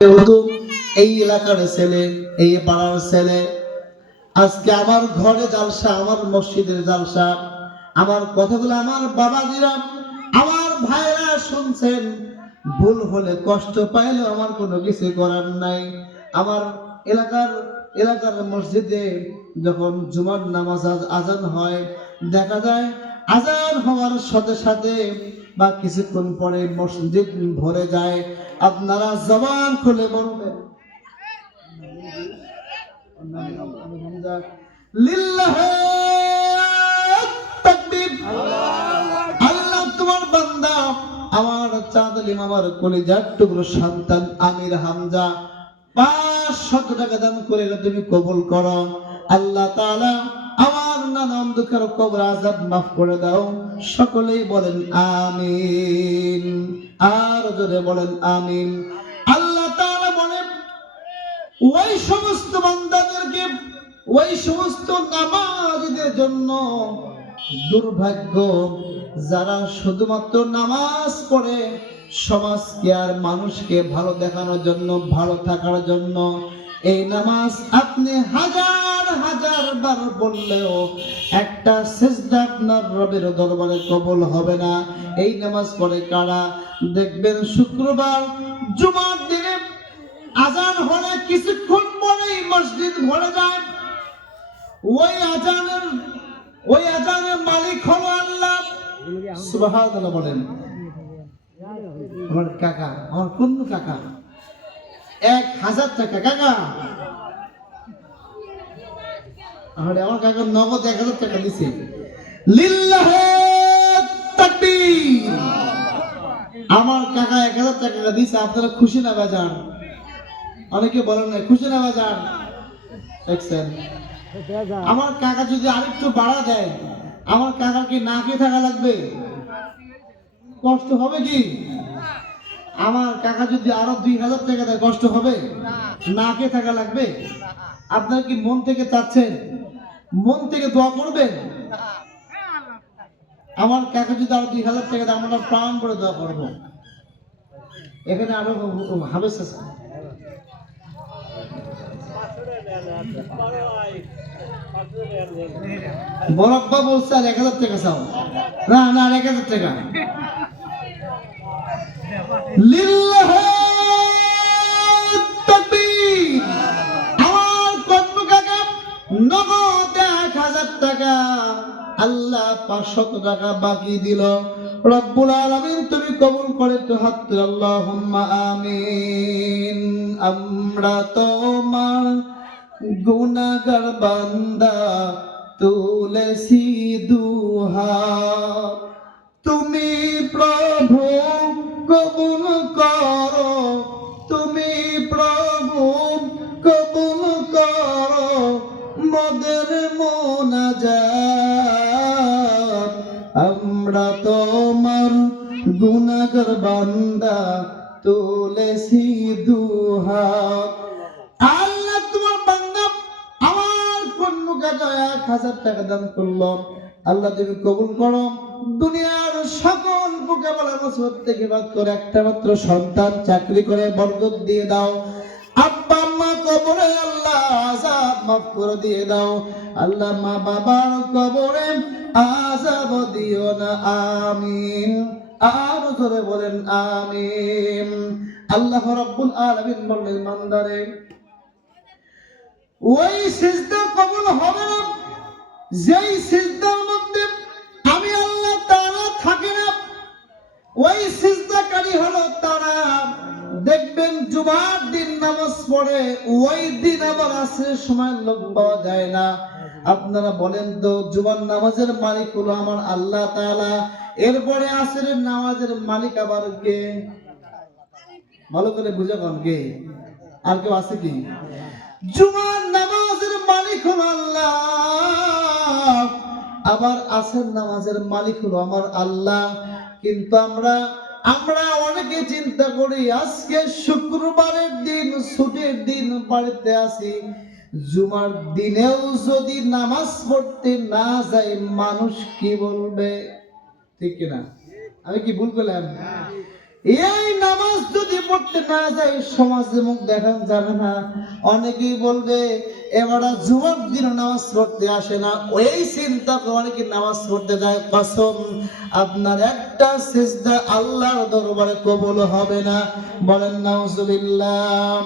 যেহেতু এই এলাকার ছেলে, এই পাড়ার ছেলে, আজকে আমার ঘরে জালসা, আমার মসজিদের জালসা, আমার কথাগুলো আমার বাবাজিরা, আমার ভাইরা শুনছেন। ভুল হলে কষ্ট পাইলেও আমার কোনো কিছু করার নাই। আমার এলাকার এলাকার মসজিদে যখন জুমার নামাজ আজান হয়, দেখা যায় আজান হওয়ার সাথে সাথে বা কিছুক্ষণ পরে মসজিদ ভরে যায়। আপনারা জবান খুলে বলবেন লিল্লাহি তাকবীর। আল্লাহ তোমার বান্দা আমার চাঁদ আলিম, আমার কলিজার টুকরো সন্তান আমির হামজা 500 টাকা দান করে তুমি কবুল করো। আল্লাহ তাআলা আমার নানান দুঃখের কবর আযাব মাফ করে দাও। সকলেই বলেন আমিন, আর জোরে বলেন আমিন। আল্লাহ তাআলা বলেন ওই সমস্ত বান্দাদেরকে, ওই সমস্ত নামাজীদের জন্য দুর্ভাগ্য যারা শুধুমাত্র নামাজ পড়ে সমাজকে আর মানুষকে ভালো দেখানোর জন্য, ভালো থাকার জন্য। এই নামাজ আপনি হাজার হাজার বার বললেও একটা সিজদা আপনার রবের দরবারে কবুল হবে না। এই নামাজ পড়ে কারা? দেখবেন শুক্রবার জুমার দিনে আজান হলে কিছুক্ষণ পরেই মসজিদ ভরে যায়। ওই আজানের মালিক হলো আল্লাহ। সুবহানাল্লাহ বলেন। আমার কাকা, আমার কোন কাকা 1000 টাকা কাকা, আমার কাকা নগদ 1000 টাকা দিছে। লিল্লাহি তাকবীর। আমার কাকা 1000 টাকা দিছে। আপনারা খুশি না বাজান? অনেকে বলেন না খুশি না বাজান? দেখছেন, আমার কাকা যদি আরেকটু বাড়া দেয়, আমার কাকার কি না খেয়ে থাকা লাগবে? কষ্ট হবে কি? আমার কাকা যদি আরো 2000 টাকা দেয়, কষ্ট হবে? না খেয়ে থাকা লাগবে? আপনার কি মন থেকে চাচ্ছেন? মন থেকে দোয়া করবেন? আমার কাকা যদি আরো 2000 টাকা দেয়, আমরা প্রাণ করে দোয়া করবো। এখানে আরো হাবেস আছে। বরব্বা বলছে আর 1000 টাকা চাও। না না, 1000 টাকা। লিল্লাহি তাকবীর। আমার কত কাকা নগদ 1000 টাকা, আল্লাহ 500 টাকা বাকি দিল। রব্বুল আলামিন তুমি কবুল করে তো হাত তুলে আল্লাহুম্মা আমিন। আমরা তোমার গুনাহগার বান্দা, তুলেছি দুহাত, তুমি প্রভু কবুল করো, তুমি প্রভু কবুল করো মোদের মুনাজাত। আমরা তোমার গুনাহগার বান্দা, তুলেছি দুহাত। আল্লাহ তোমার বান্দা আমার কোন কাকা 1000 টাকা দান করলো। আল্লাহ তুমি কবুল করো। দুনিয়ার সকল মোকাবেলা মুসিবত থেকে বাদ করে একটা মাত্র সন্তান চাকরি করে বরকত দিয়ে দাও। আব্বা আম্মা কবরে আল্লাহ আযাব মাফ করে দিয়ে দাও। আল্লাহ মা বাবার কবরে আযাব দিও না। আমিন, আর জোরে বলেন আমিন। আল্লাহ রাব্বুল আলামিন বললেন বান্দারে ওই সিজদা কবুল হবে না যেই সিজদার মধ্যে আমি আল্লাহ তাআলা থাকি না। ওই সিজদাকারী হলো তারা, দেখবেন জুমার দিন নামাজ পড়ে ওই দিন আবার আসরের সময় লোক পাওয়া যায় না। আপনারা বলেন তো জুমার নামাজের মালিক হলো আমার আল্লাহ তাআলা, এরপরে আসরের নামাজের মালিক আবার কে? ভালো করে বুঝে কোন কে? আর কেউ আছে কি? জুমার নামাজের মালিক হলো আল্লাহ, আবার আসর নামাজের মালিক হলো আমার আল্লাহ। কিন্তু আমরা অনেকে চিন্তা করি আজকে শুক্রবারের দিন, ছুটির দিন, বাড়িতে আছি, জুমার দিনেও যদি নামাজ পড়তে না যাই মানুষ কি বলবে? ঠিক কিনা? আমি কি ভুল করলাম? এই নামাজ যদি পড়তে না যাই সমাজে মুখ দেখান যাবে না। অনেকেই বলবে এবারে জুমার দিন নামাজ পড়তে আসে না, ওই চিন্তা করে অনেকে নামাজ পড়তে যায়। কসম, আপনার একটা সিজদা আল্লাহর দরবারে কবুল হবে না। বলেন নাউজুবিল্লাহ।